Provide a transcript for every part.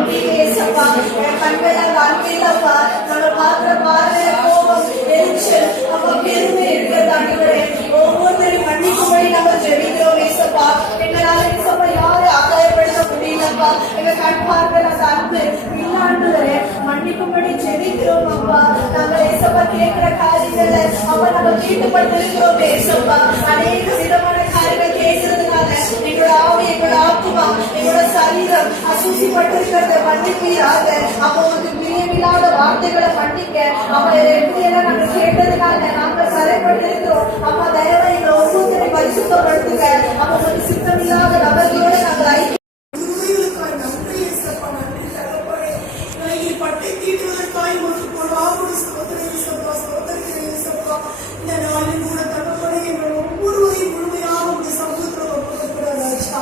முடியலப்பா. என் கண்கள் அங்க அன்பில்லப்பா. நம்ம பார்க்கிற பார்வை கோபம் எரிச்சல் அப்பா பெருமை இருக்கிறது ஆண்டவரே. ஒவ்வொருத்தரையும் மன்னிக்கும்படி நம்ம ஜெபிக்கிறோம் ஏசப்பா. எங்களால ஏசப்பா யாரும் ஆதாயப்படுத்த முடியலப்பா. எங்க கண் பார்க்கிற அந்த அன்பு இல்லாண்டவரே மன்னிக்கும்படி ஜெபிக்கிறோம் அப்பா. நாங்கள் ஏசப்பா கேட்கிற காரியங்களை அப்ப நம்ம தீட்டுப்பட்டிருக்கிறோம் ஏசப்பா. அநேக விதமான காரியங்கள் கேட்கறதுனால எங்களோட ஆவி எங்களோட ஆத்மா எங்களோட சரீரம் அசூசிப்பட்டிருக்கிறத மன்னிப்பீராக. அப்போ உங்களுக்கு பிரியமில்லாத வார்த்தைகளை மன்னிக்க அப்ப எப்படியெல்லாம் நாங்கள் கேட்டதுனால நாங்கள் சரைப்பட்டிருக்கிறோம். அப்ப தயவை எங்களை ஒவ்வொருத்தரை பரிசுத்தப்படுத்துங்க. அப்ப உங்களுக்கு சித்தமில்லாத நபர்களோட நாங்கள் ஐக்கிய பட்டை தீட்டுவதற்காய் ஒரு இந்த நாளில் கூட தகப்பனை எங்கள் ஒவ்வொருவரையும் முழுமையாக உடைய சமூகத்தில் ஒப்புக்கொடுக்கிறார் ராஜா.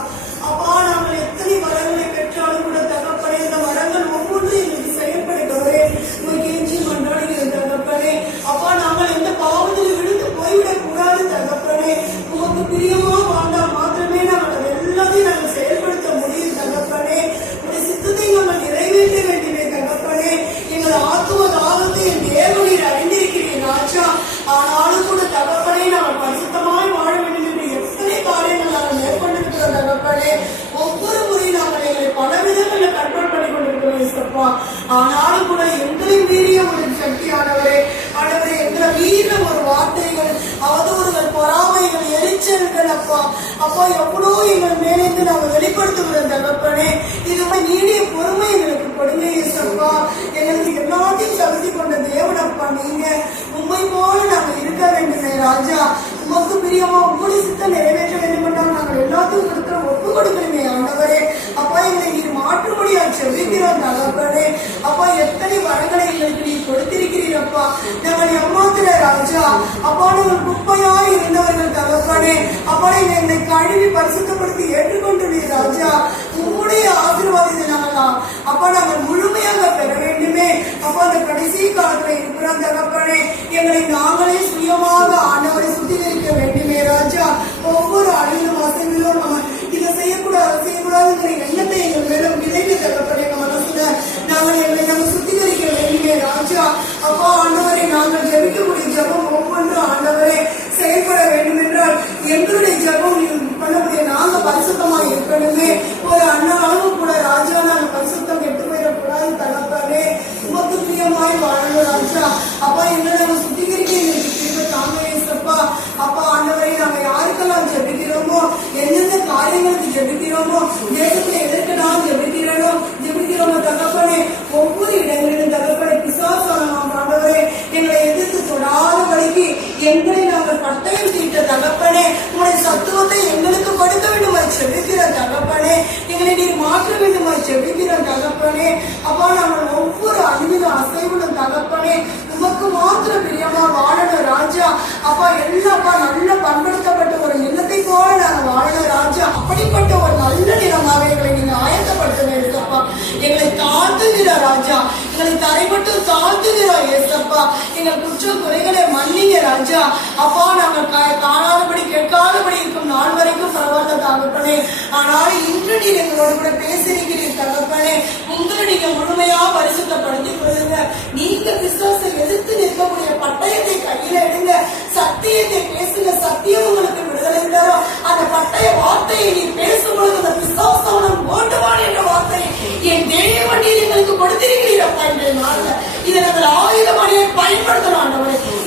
அப்பா நாங்கள் எத்தனை வரங்களை பெற்றாலும் கூட தகப்பனே இந்த வரங்கள் ஒவ்வொன்றும் எங்களுக்கு செயல்படுகிறவரே உங்களுக்கு எஞ்சி மன்றாடுகிற தகப்பனே. அப்பா நாங்கள் எந்த பாவத்தில் விழுந்து போய்விடக் கூடாது தகப்பனே. உமக்கு பிரியமா வாழ்ந்தால் மாத்திரமே நாங்கள் எல்லாத்தையும் நாங்கள் செயல்படுத்த முடியும் தகப்பனே. உடைய சித்தத்தை நாங்கள் நிறைவேற்ற வேண்டியவே தகப்பனே. எங்கள் ஆத்தும தாகத்தை என் தேவனில் அறிந்திருக்கிறேன் ராஜா. ஆனாலும் கூட தகப்பனே நாங்கள் பரிசுத்தமாய் வாழ வேண்டும் என்று எத்தனை காரியங்கள் நாங்கள் மேற்கொண்டிருக்கிறோம் தகப்பனே. ஒவ்வொரு முறை நாங்கள் எங்களை பல விதங்களில் கண்ட்ரோல் பண்ணி கொண்டிருக்கிறோம் இசப்பா. ஆனாலும் கூட எங்களை மீறிய ஒரு சக்தியானவரே ஆனவரே எங்களை மீறிய ஒரு வார்த்தைகள் அவதூறுகள் பொறாமைகள் எரிச்சல்கள் அப்பா அப்பா எவ்வளோ எங்கள் மேலேந்து நாங்கள் வெளிப்படுத்துகிறோம் தகப்பனே. இதுமே நீடிய பொறுமை எங்களுக்கு கொடுங்க இசப்பா. எங்களுக்கு எல்லாத்தையும் சகுதி கொண்ட தேவனப்பா நீங்க உண்மை போல நாங்கள் இருக்க வேண்டுமே ராஜா. உமக்கு பிரியமா உங்களுடைய சித்தம் நிறைவேற்ற வேண்டும் என்றால் நாங்கள் எல்லாத்தையும் கொடுக்கிற ஒப்பு கொடுக்கணுமே ஆண்டவரே. அப்பா எங்களை நீர் மாற்றும்படியா செவிக்கிறோம் தகப்பனே. அப்பா எத்தனை வரங்களை எங்களுக்கு நீர் கொடுத்திருக்கிறீரப்பா. நாங்கள் எம்மாத்திர ராஜா. அப்பா நாங்கள் குப்பையாய் இருந்தவர்கள் தகப்பனே. அப்பா எங்களை கழுவி பரிசுத்தப்படுத்தி ஏற்றுக்கொண்டுள்ளீர் ராஜா. உங்களுடைய ஆசீர்வாதத்தை நாங்கள் அப்பா நாங்கள் முழுமையாக பெற வேண்டுமே. அப்பா அந்த கடைசி காலத்துல இருக்கிறோம் தகப்பனே. எங்களை நாங்களே சுயமாக ஆண்டவரை சுத்திகரிக்க வேண்டுமே ராஜா. ஒவ்வொரு அழிலும் வசதியிலும் நம்ம இதை செய்யக்கூடாது எண்ணத்தை எங்கள் மேலும் விளைவு தகப்பனே. மனசுல நாங்கள் எங்களை நம்ம சுத்திகரிக்க வேண்டுமே ராஜா. அப்பா ஆண்டவரை நாங்கள் ஜெபிக்கக்கூடிய ஜெபம் ஒவ்வொன்றும் ஆண்டவரே செயல்பட வேண்டும் என்றால் எங்களுடைய ஜெபம் பண்ணக்கூடிய நாங்க பரிசுத்தமா இருக்கணுமே. ஒரு அளவு கூட ராஜா நாங்கள் பரிசுத்தம் கெட்டு போயிடக்கூடாது தகப்பனே. உமக்கு பிரியமாய் வாழணும் ராஜா. அப்பா எங்களை நம்ம சுத்திகரிக்க தாங்க ஏசப்பா. அப்பா ஆண்டவரை நாங்க யாருக்கெல்லாம் ஜெபிக்கிறோமோ எந்தெந்த காரியங்களுக்கு ஜெபிக்கிறோமோ தேசத்தை எதற்கு நாம் ஜெபிக்கிறோமோ தகப்பனே ஒவ்வொரு இடங்களிலும் தகப்பனை பிசாசான ஆண்டவரே எங்களை எதிர்த்து தொடாத வழிக்கு எங்களை நாங்கள் பட்டயம் தீட்ட தகப்பனே. உங்களுடைய சத்துவத்தை எங்களுக்கு கொடுக்க வேண்டுமாய் செபிக்கிற தகப்பனே. எங்களை நீர் மாற்ற வேண்டுமாய் செபிக்கிற தகப்பனே. அப்பா நாங்கள் ஒவ்வொரு அழிவின அசைவுடன் தகப்பனே உமக்கு மாத்திர பிரியமா வாழணும் ராஜா. அப்பா எல்லாப்பா நல்ல பண்படுத்தப்பட்ட ஒரு நிலத்தை போல நாங்கள் வாழணும் ராஜா. அப்படிப்பட்ட ஒரு நல்ல நிலமாக எங்களை நீங்க ஆயத்தப்படுத்த இருக்கப்பா. எங்களை தாழ்த்துகிற ராஜா. எங்களை தரைப்பட்டு தாழ்த்துகிற ஏசப்பா. எங்கள் குற்ற குறைகளை மன்னிங்க ராஜா. அப்பா நாங்கள் காணாதபடி கேட்காதபடி இருக்கும் நாள் வரைக்கும் பரவாயில்ல தகப்பனே. ஆனால் இன்று நீர் எங்களோடு கூட பேசியிருக்கிறீர் தகப்பனே. உங்களை நீங்க முழுமையா பரிசுத்தப்படுத்திக் கொள்ளுங்க. நீங்க கிறிஸ்துவை எதிர்த்து நிற்கக்கூடிய பட்டயத்தை கையில எடுங்க. சத்தியத்தை பேசுங்க. சத்தியம் உங்களுக்கு விடுதலை தரும். அந்த பட்டய வார்த்தையை நீ பேசும்பொழுது அந்த விசுவாசம் ஓட்டுவான் என்ற வார்த்தை என் தேவன் நீர் எங்களுக்கு கொடுத்திருக்கிறீரப்பா. இன்றைய நாள்ல இதை நாங்கள் ஆயுதமணியை பயன்படுத்தலாம்.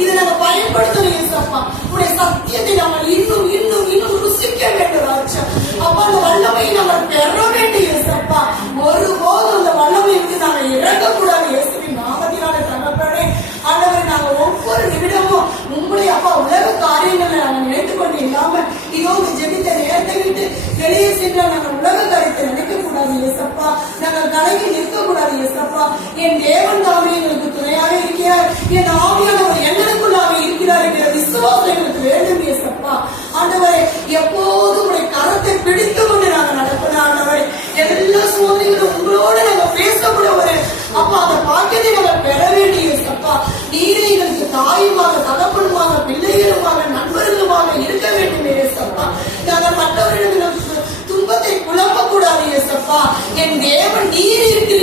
இதை நாங்கள் பயன்படுத்தணும் ஏசப்பா. உடைய சத்தியத்தை நாங்கள் இன்னும் இன்னும் இன்னும் ருசிக்க வேண்டும் ராஜா. அப்பா அந்த வல்லமையை நாங்கள் பெற வேண்டும் ஏசப்பா. ஒருபோதும் அந்த வல்லமைக்கு நாங்கள் இறங்கக்கூடாது இயேசுவின் நாமத்தினாலே தகப்பனே. ஆண்டவரை நாங்கள் ஒவ்வொரு நிமிடமும் உங்களுடைய அப்பா உலக காரியங்களை நாங்கள் நினைத்துக் கொண்டு இல்லாம இதோ ஜெபித்த நேரத்தை விட்டு வெளியே சென்றால் நாங்கள் உலக காரியத்தை நினைக்க கூடாது ஏசப்பா. நாங்கள் கலைக்கு நிற்க கூடாது ஏசப்பா. என் தேவன் தாமே எங்களுக்கு துணையாக இருக்கிறார். என் ஆவியானவர் எங்களுக்குள்ளாக இருக்கிறார் என்கிற விசுவாசம் எங்களுக்கு வேண்டும் ஏசப்பா. ஆண்டவரை எப்போதும் உடைய கரத்தை பிடித்து கொண்டு நாங்கள் நடப்போம் ஆண்டவரை. எல்லா சோதனைகளும் உங்களோடு நாங்கள் பேசக்கூடிய ஒரு அப்பா அந்த பாக்கியத்தை நாங்கள் பெற வேண்டிய ஏசப்பா. நீரே எங்களுக்கு தாயுமாக தகப்பனுமாக பிள்ளைகளுமாக நண்பர்களுமாக இருக்க வேண்டும் ஏசப்பா. நாங்கள் மற்றவர்களுக்கு துன்பத்தை புலம்பக்கூடாது ஏசப்பா. என் தேவன் நீர் இருக்கிற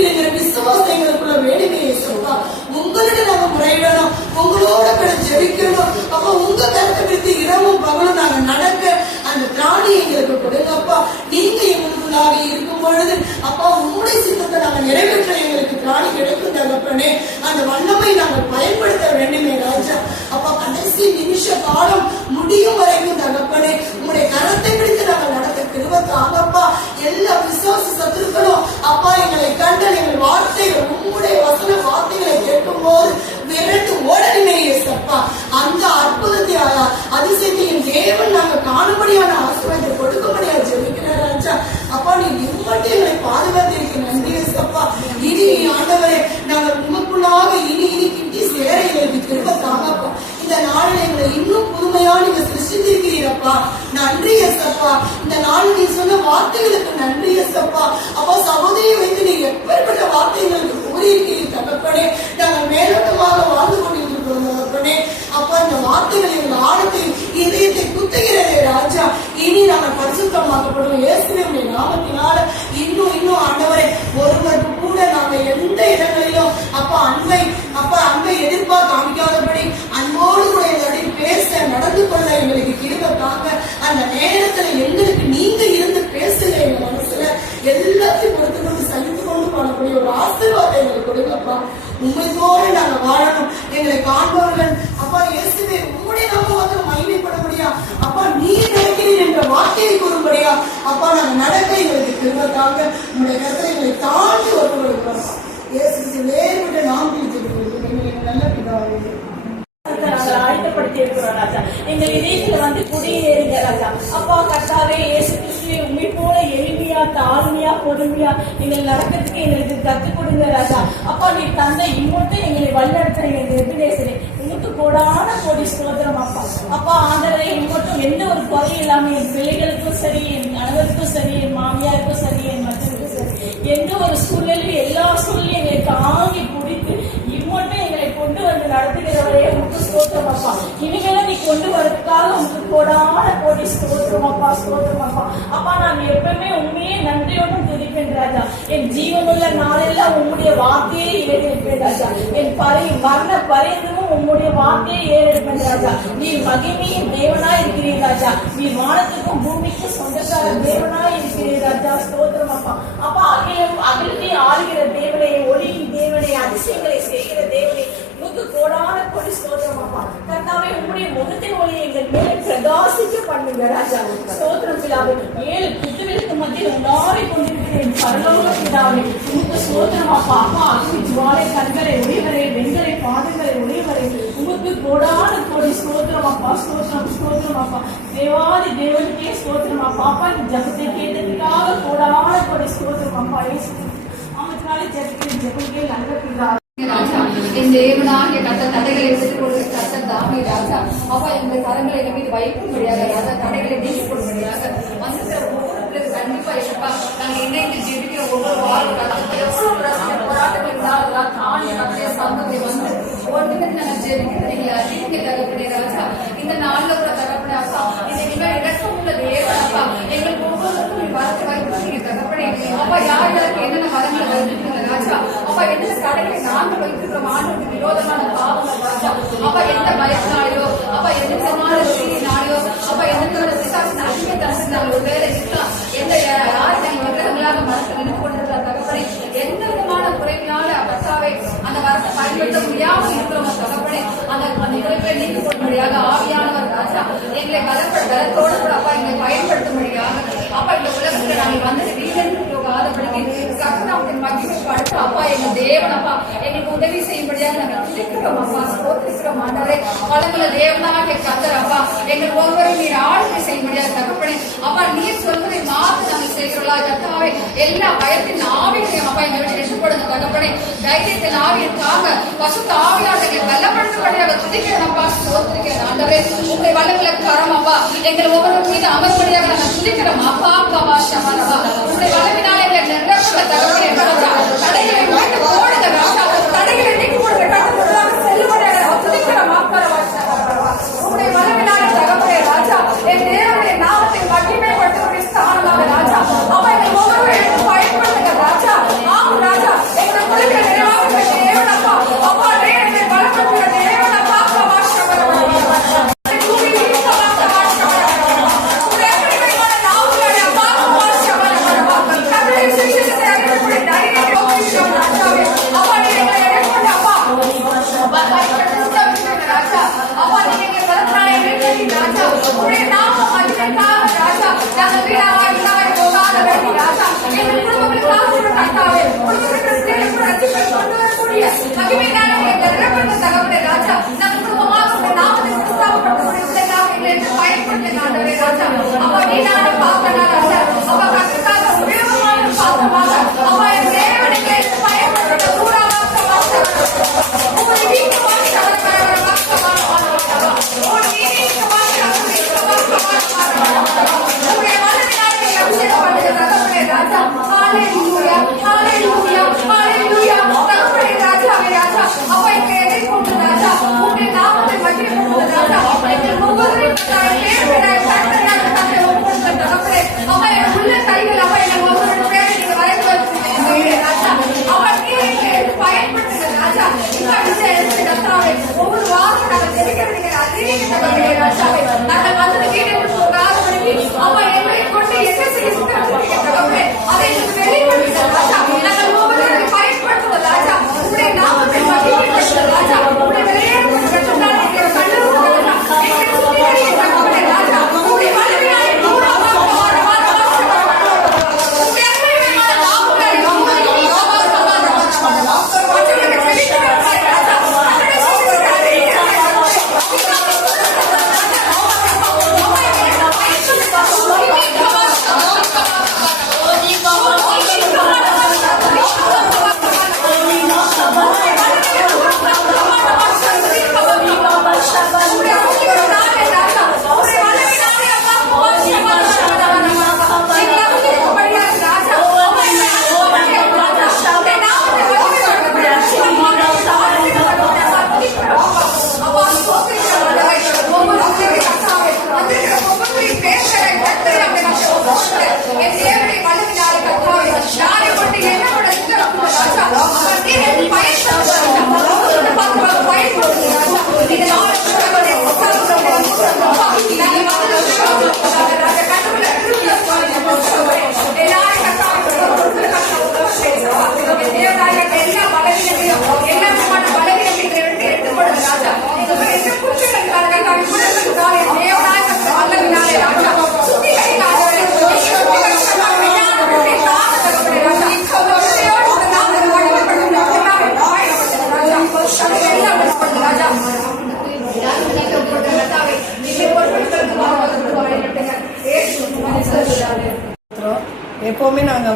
பொழுது அப்பா உம்முடைய சித்தத்தை நாங்கள் நிறைவேற்ற எங்களுக்கு திராணி கிடைக்கும் தகப்பனே. அந்த வல்லமை நாங்கள் பயன்படுத்த வேண்டுமே ராஜா. அப்பா கடைசி நிமிஷ காலம் முடியும் வரைக்கும் தகப்பனே உங்களுடைய கரத்தை பிடித்து நாங்கள் நடத்த கிருபை தாங்கப்பா. எல்லா விசுவாச சத்துருக்களும் அப்பா எங்களை கண்ட எங்கள் வார்த்தைகள் உம்முடைய வசன வார்த்தைகளை கேட்கும் போது விரட்டு ஓடணுமே ஏசப்பா. அந்த அற்புதத்தை அதிசயத்தையும் தேவன் நாங்கள் காணும்படியான ஆசீர்வாதத்தை கொடுக்கும்படியா ஜெபிக்கிறேன் ராஜா. அப்பா நீ இம்மட்டும் எங்களை பாதுகாத்திருக்க நன்றி ஏசப்பா. இனி ஆண்டவரே நாங்கள் உமக்குள்ளாக இனி கிட்டி சேர எங்களுக்கு கிருபை தாங்கப்பா. இந்த நாளில் எங்களை இன்னும் புதுமையா நீங்க சிருஷ்டித்திருக்கிறீரப்பா. நன்றி ஏசப்பா. இந்த நாள் நீ சொன்ன வார்த்தைகளுக்கு நன்றி ஏசப்பா. அப்பா சகோதரியை வைத்து நீ எப்பேற்பட்ட வார்த்தைகளுக்கு கூறியிருக்கிறீர் தகப்பனே. நாங்கள் மேலோட்டமாக வாழ்ந்து கொண்டிருக்கிறோம் தகப்பனே. அப்பா இந்த வார்த்தைகள் எங்கள் ஆழத்தை இதயத்தை குத்துகிறதே ராஜா. இனி நாங்கள் பரிசுத்தமாக்கப்படும் இயேசுவின் நாமத்தினால இன்னும் ஆண்டவரே ஒருவருக்கு கூட நாங்கள் எந்த இடங்களிலும் அப்பா அன்பை எதிர்பார்க்க காமிக்காதபடி அன்போடு கூட எங்களுடைய பேச நடந்து கொள்ள எங்களுக்கு கிருபை தாங்க. அந்த நேரத்துல எங்களுக்கு நீங்க இருந்து பேசுங்க. எங்க மனசுல எல்லாத்தையும் பொறுத்து கொண்டு சகித்து கொண்டு பண்ணக்கூடிய ஒரு ஆசீர்வாதம் எங்களுக்கு கொடுங்கப்பா. உண்மை போல நாங்க வாழணும். எங்களை காண்பவர்கள் அப்பா இயேசுவே உங்களுடைய நாமத்தில் மகிமைப்பட முடியா அப்பா நீர் நடக்கிறீர் என்ற வார்த்தையை கூறும்படியா அப்பா நாங்க நடக்க எங்களுக்கு கிருபை தாங்க. உங்களுடைய கருத்தை எங்களை தாண்டி ஒருவர்களுக்கு இயேசு வேறுபட்ட நாம் நல்ல பிதாவே ஆயத்தப்படுத்தி இருக்கிறோம் ராஜா. எங்க இதயத்துல வந்து குடியேறுங்க ராஜா. அப்பா கர்த்தாவே இயேசு கிறிஸ்துவே உண்மை போல எளிமையா தாழ்மையா பொறுமையா எங்கள் நடக்கிறதுக்கு எங்களுக்கு கற்றுக் கொடுங்க ராஜா. அப்பா நீ தந்தை இம்மட்டும் எங்களை வழிநடத்துற எங்க எதிரேசரே உங்களுக்கு கோடான கோடி ஸ்தோத்திரம் அப்பா. அப்பா ஆண்டவரே இம்மட்டும் எந்த ஒரு குறையும் இல்லாம என் பிள்ளைகளுக்கும் சரி என் கணவருக்கும் சரி என் மாமியாருக்கும் சரி என் மற்றவருக்கும் சரி எந்த ஒரு சூழ்நிலையும் எல்லா சூழ்நிலையும் எங்களை தாங்கி பிடித்து இம்மட்டும் எங்களை கொண்டு வந்து நடத்துகிறவரே உங்களுக்கு ஸ்தோத்திரம் அப்பா. இனிமேல நீ கொண்டு வரதுக்காக உங்களுக்கு கோடான கோடி ஸ்தோத்திரம் அப்பா. ஸ்தோத்திரம் அப்பா. அப்பா நான் எப்பவுமே உண்மையே நன்றியோடும் துதிப்பேன் ராஜா. என் ஜீவனுள்ள நாளெல்லாம் உங்களுடைய வார்த்தையே ஏறெடுப்பேன் ராஜா. என் மரண பரியந்தமும் உங்களுடைய வார்த்தையை ஏறெடுப்பேன் ராஜா. நீ மகிமையின் தேவனாய் இருக்கிறீர் ராஜா. நீ வானத்துக்கும் பூமிக்கும் சொந்தக்கார தேவனாய் இருக்கிறீர் ராஜா. ஸ்தோத்திரம் அப்பா. அப்பா அகிலத்தை ஆளுகிற தேவனை ஒளியின் தேவனை அதிசயங்களை செய்கிற தேவனை கோடான கொடி ஸ்தோத்திரம் அப்பா. கர்த்தாவே உங்களுடைய முகத்தின் ஒளியை எங்கள் மேலே பிரகாசிக்க பண்ணுங்க ராஜா. ஸ்தோத்திரம் பிதாவே. 7 குத்துவிளக்கு மத்தியில் உண்டாடி கொண்டிருக்கிறேன் பரலோக பிதாவே உங்களுக்கு ஸ்தோத்திரம் அப்பா. அப்பா அக்னி ஜுவாலை கண்களை ஒளிவரே வெண்களை பாதங்களை ஒளிவரே உங்களுக்கு கோடான கொடி ஸ்தோத்திரம் அப்பா. ஸ்தோத்திரம் அப்பா. தேவாதி தேவனுக்கே ஸ்தோத்திரம் அப்பா. அப்பா இந்த ஜபத்தை கேட்டதுக்காக கோடான கொடி ஸ்தோத்திரம் அப்பா. ஆமத்தினாலே ஜெபத்துக்கே நல்ல பிதாவே ராஜா. என் தேவனாகிய கர்த்தர் தடைகளை எடுத்துக் கொடுக்கிற கர்த்தர் தாமே ராஜா. அப்பா எங்களுடைய கரங்களை எங்கள் மீது வைக்கும்படியாக ராஜா தடைகளை நீக்கிக் கொள்ளும்படியாக வந்துட்டு ஒவ்வொரு கண்டிப்பா இருப்பா. நாங்கள் இணைந்து ஜெபிக்கிற ஒவ்வொரு வாரம் எவ்வளவு பிரச்சனை போராட்டங்கள் இருந்தாலும் தாண்டி நம்முடைய சந்தத்தை வந்து ஒன்றுமே நாங்கள் ஜெபிக்கிறது நீங்க அறிவிக்க தகப்பனே ராஜா. இந்த நாள்ல கூட தகப்பனே அப்பா இந்த இனிமேல் இடக்கம் உள்ள தேவன் அப்பா எங்களுக்கு ஒவ்வொருக்கும் நீ வரத்து வைத்து நீங்க தகப்பனே அப்பா யாருக்கு என்னென்ன வரங்களை வைத்துக்கீங்க ராஜா. அப்பா என்னென்ன தடைகளை நாங்கள் வைத்திருக்கிறோம் ஆண்டுக்கு விரோதமான பாவங்கள் ராஜா. அப்பா எந்த பயத்தினாலையோ அப்பா எந்த விதமான சீரினாலையோ அப்பா எந்த விதமான சிசாசின் அதிக தரசினாலோ வேற இருக்கலாம் எந்த யாருக்கு நீங்க விக்கிரகங்களாக மனசு நின்று கொண்டிருக்கிற தகப்பனே எந்த விதமான குறைவினால கர்த்தாவே அந்த வரத்தை பயன்படுத்த முடியாமல் இருக்கிறோம் தகப்பனே அந்த குறைகளை நீக்கி கொள்ளும்படியாக ஆவியானவர் ராஜா எங்களை பலத்தோடு கூட அப்பா எங்களை பயன்படுத்தும்படியாக அப்பா இந்த உலகத்துல நாங்கள் வந்து வீரர்கள் போகாதபடிக்கு கர்த்தாவின் மகிமைப்படுத்த அப்பா எங்க தேவன் அப்பா எங்களுக்கு உதவி செய்யும்படியாக நாங்கள் துதிக்கிறோம் அப்பா. ஸ்தோத்திரிக்கிறோம் ஆண்டவரே. பலமுள்ள தேவனாகிய கர்த்தர் அப்பா எங்கள் ஒவ்வொருவரும் நீர் ஆளுகை செய்யும்படியாக தகப்பனே அப்பா நீர் சொல்வதை மாற்று நாங்கள் செய்கிறோம்லா கர்த்தாவே. எல்லா பயத்தின் ஆவிகளையும் அப்பா எங்களை விட்டு எடுத்துப்படுங்க தகப்பனே. தைரியத்தின் ஆவியிற்காக பசுத்த ஆவியாக எங்களை பலப்படுத்தும்படியாக துதிக்கிறேன் அப்பா. ஸ்தோத்திரிக்கிறேன் ஆண்டவரே. உங்களை வல்லமுள்ள கரம் அப்பா எங்கள் ஒவ்வொரு மீது அமர்படியாக நாங்கள் துதிக்கிறோம் அப்பா. அப்பா சமரவா உங்களை வல்லவினால எங்களை நிரப்ப தகப்பனே தடைகளை மாற்ற போடுங்க ராஜா. தடைகளை நீக்கி போடுங்க கட்டுப்படாக செல்லுபடியாக துதிக்கிறோம் அப்பா. உங்களுடைய வல்லவினால தகப்பனே ராஜா என் தேவனுடைய நாமத்தை மகிமைப்படுத்தக்கூடிய ஸ்தானமாக ராஜா அப்பா எங்கள் ஒவ்வொருவரும் எடுத்து பயன்படுத்துங்க ராஜா. ஆம் ராஜா எங்களை குழுவில நிறைவாக தேவன் அப்பா அப்பா எங்களை பலப்படுத்துகிற தேவன் அப்பா. அப்பா சமரவா Thank you.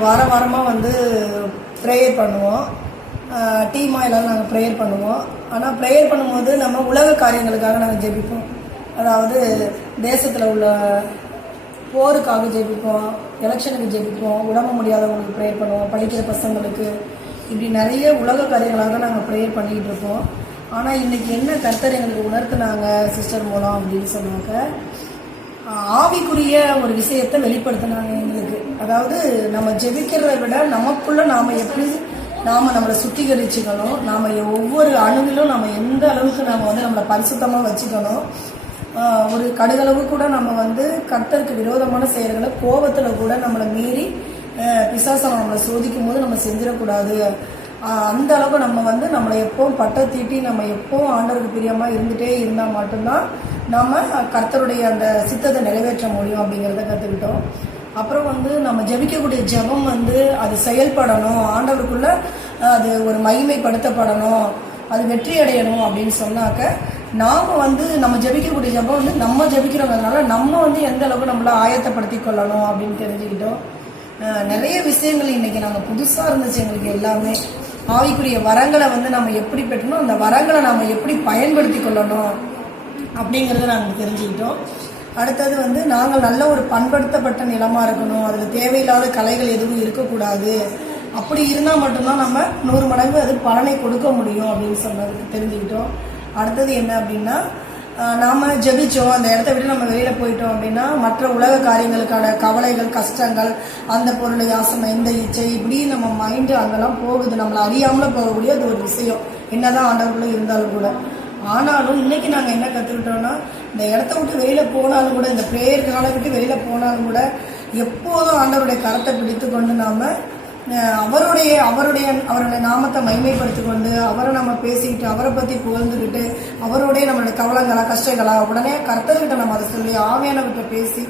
நாங்கள் வாரமாக வந்து ப்ரேயர் பண்ணுவோம். டீமாக எல்லோரும் நாங்கள் ப்ரேயர் பண்ணுவோம். ஆனால் ப்ரேயர் பண்ணும்போது நம்ம உலக காரியங்களுக்காக நாங்கள் ஜெபிப்போம். அதாவது தேசத்தில் உள்ள போருக்காக ஜெபிப்போம், எலெக்ஷனுக்கு ஜெபிப்போம், உடம்பு முடியாதவங்களுக்கு ப்ரேயர் பண்ணுவோம், படிக்கிற பசங்களுக்கு, இப்படி நிறைய உலக காரியங்களாக தான் நாங்கள் ப்ரேயர் பண்ணிக்கிட்டு இருக்கோம். ஆனால் இன்றைக்கி என்ன கர்த்தர் எங்களுக்கு உணர்த்தினாங்க சிஸ்டர் மூலம் அப்படின்னு சொன்னாக்க, ஆவிக்குரிய ஒரு விஷயத்தை வெளிப்படுத்தினாங்க எங்களுக்கு. அதாவது நம்ம ஜெபிக்கிறத விட நமக்குள்ள நாம் எப்படி நம்மளை சுத்திகரிச்சுக்கணும், நாம் ஒவ்வொரு அணுவிலும் நம்ம எந்த அளவுக்கு நம்ம வந்து நம்மளை பரிசுத்தமாக வச்சுக்கணும். ஒரு கடுகளவு கூட நம்ம வந்து கர்த்தருக்கு விரோதமான செயல்களை கோபத்தில் கூட நம்மளை மீறி பிசாசம் நம்மளை சோதிக்கும் போது நம்ம செஞ்சிடக்கூடாது. அந்த அளவுக்கு நம்ம வந்து நம்மளை எப்பவும் பட்டை தீட்டி நம்ம எப்பவும் ஆண்டவருக்கு பிரியமாக இருந்துகிட்டே இருந்தால் மட்டும்தான் நம்ம கர்த்தருடைய அந்த சித்தத்தை நிறைவேற்ற முடியும் அப்படிங்கிறத கற்றுக்கிட்டோம். அப்புறம் வந்து நம்ம ஜெபிக்கக்கூடிய ஜெபம் வந்து அது செயல்படணும், ஆண்டவருக்குள்ள அது ஒரு மகிமைப்படுத்தப்படணும், அது வெற்றி அடையணும் அப்படின்னு சொன்னாக்க நாம் வந்து நம்ம ஜெபிக்கக்கூடிய ஜெபம் வந்து நம்ம ஜெபிக்கிறோங்கிறதுனால நம்ம வந்து எந்த அளவுக்கு நம்மளை ஆயத்தப்படுத்தி கொள்ளணும் அப்படின்னு தெரிஞ்சுக்கிட்டோம். நிறைய விஷயங்கள் இன்னைக்கு நாங்கள் புதுசாக இருந்துச்சு எங்களுக்கு எல்லாமே. ஆவிக்குரிய வரங்களை வந்து நம்ம எப்படி பெற்றணும், அந்த வரங்களை நம்ம எப்படி பயன்படுத்தி கொள்ளணும் அப்படிங்கிறத நாங்கள் தெரிஞ்சுக்கிட்டோம். அடுத்தது வந்து நாங்கள் நல்ல ஒரு பண்படுத்தப்பட்ட நிலமாக இருக்கணும், அதில் தேவையில்லாத கலைகள் எதுவும் இருக்கக்கூடாது, அப்படி இருந்தால் மட்டும்தான் நம்ம 100 மடங்கு அது பலனை கொடுக்க முடியும் அப்படின்னு சொன்னதுக்கு தெரிஞ்சுக்கிட்டோம். அடுத்தது என்ன அப்படின்னா, நாம் ஜெபிச்சோம், அந்த இடத்த விட்டு நம்ம வெளியில் போயிட்டோம் அப்படின்னா மற்ற உலக காரியங்களுக்கான கவலைகள், கஷ்டங்கள், அந்த பொருளை ஆசை, இந்த இச்சை, இப்படி நம்ம மைண்டு அங்கெல்லாம் போகுது, நம்மளை அறியாமல் போகக்கூடிய அது ஒரு விஷயம் என்னதான் ஆண்டவர்களும் இருந்தாலும் கூட. ஆனாலும் இன்னைக்கு நாங்கள் என்ன கற்றுக்கிட்டோம்னா, இந்த இடத்த விட்டு வெளியில் போனாலும் கூட, இந்த ப்ரேயர் காலை விட்டு வெளியில் போனாலும் கூட எப்போதும் ஆண்டவருடைய கரத்தை பிடித்து கொண்டு நாம் அவருடைய நாமத்தை மகிமைப்படுத்தி கொண்டு அவரை நம்ம பேசிக்கிட்டு அவரை பற்றி புகழ்ந்துக்கிட்டு அவருடைய நம்மளுடைய கவலைங்களா கஷ்டங்களா உடனே கர்த்தர்கிட்ட நம்ம அதை சொல்லி ஆவியானவர்கிட்ட பேசி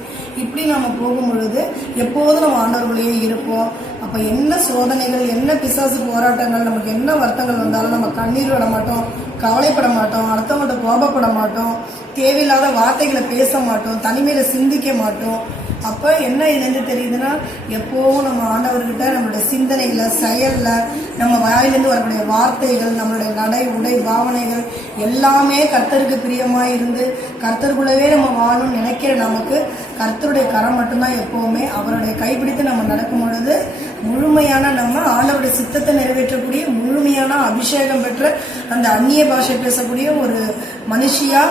இப்படி நம்ம போகும் பொழுது எப்போதும் நம்ம ஆண்டவர்களையே இருப்போம். அப்போ என்ன சோதனைகள், என்ன பிசாசு போராட்டங்கள், நமக்கு என்ன வருத்தங்கள் வந்தாலும் நம்ம கண்ணீர் விட மாட்டோம், கவலைப்பட மாட்டோம், அடுத்தவங்கள்ட்ட கோபப்பட மாட்டோம், தேவையில்லாத வார்த்தைகளை பேச மாட்டோம், தனிமையில சிந்திக்க மாட்டோம். அப்போ என்ன இதுலேருந்து தெரியுதுன்னா, எப்போவும் நம்ம ஆண்டவர்கிட்ட நம்மளுடைய சிந்தனைகளை, செயலில், நம்ம வாயிலேருந்து வரக்கூடிய வார்த்தைகள், நம்மளுடைய நடை, உடை, பாவனைகள் எல்லாமே கர்த்தருக்கு பிரியமாக இருந்து கர்த்தருக்குள்ளவே நம்ம வாழணும்னு நினைக்கிற நமக்கு கர்த்தருடைய கரம் மட்டும்தான் எப்போவுமே. அவருடைய கைப்பிடித்து நம்ம நடக்கும் பொழுது முழுமையான நம்ம ஆண்டவருடைய சித்தத்தை நிறைவேற்றக்கூடிய முழுமையான அபிஷேகம் பெற்ற அந்த அந்நிய பாஷை பேசக்கூடிய ஒரு மனுஷியா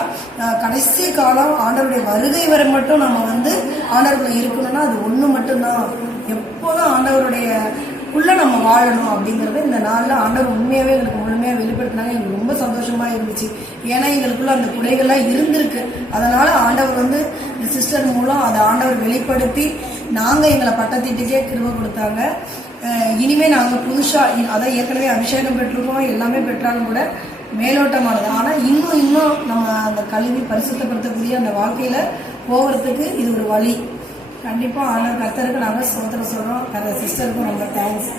கடைசி காலம் ஆண்டவருடைய வருகை வரை மட்டும் நம்ம வந்து ஆண்டவர்களை இருக்கணும்னா அது ஒன்று மட்டும்தான். எப்போதும் ஆண்டவருடைய உள்ள நம்ம வாழணும் அப்படிங்கறது இந்த நாள்ல ஆண்டவர் உண்மையாவே எங்களுக்கு முழுமையா வெளிப்படுத்தினாங்க. எங்களுக்கு ரொம்ப சந்தோஷமா இருந்துச்சு. ஏன்னா எங்களுக்குள்ள அந்த குறைகள்லாம் இருந்திருக்கு. அதனால ஆண்டவர் வந்து இந்த சிஸ்டர் மூலம் அதை ஆண்டவர் வெளிப்படுத்தி நாங்க எங்களை பட்டத்திட்டுக்கே கிருபை கொடுத்தாங்க. இனிமே நாங்க புதுசா அதை ஏற்கனவே அபிஷேகம் பெற்றிருக்கோம், எல்லாமே பெற்றாலும் கூட மேலோட்டமானது. ஆனா இன்னும் நம்ம அந்த கல்வி பரிசுத்தப்படுத்தக்கூடிய அந்த வாழ்க்கையில போகிறதுக்கு இது ஒரு வழி. கண்டிப்பா ஆண்டவர் கர்த்தருக்கு நாங்கள் ஸ்தோத்திரம் சொல்றோம். சிஸ்டருக்கும் ரொம்ப தேங்க்ஸ்.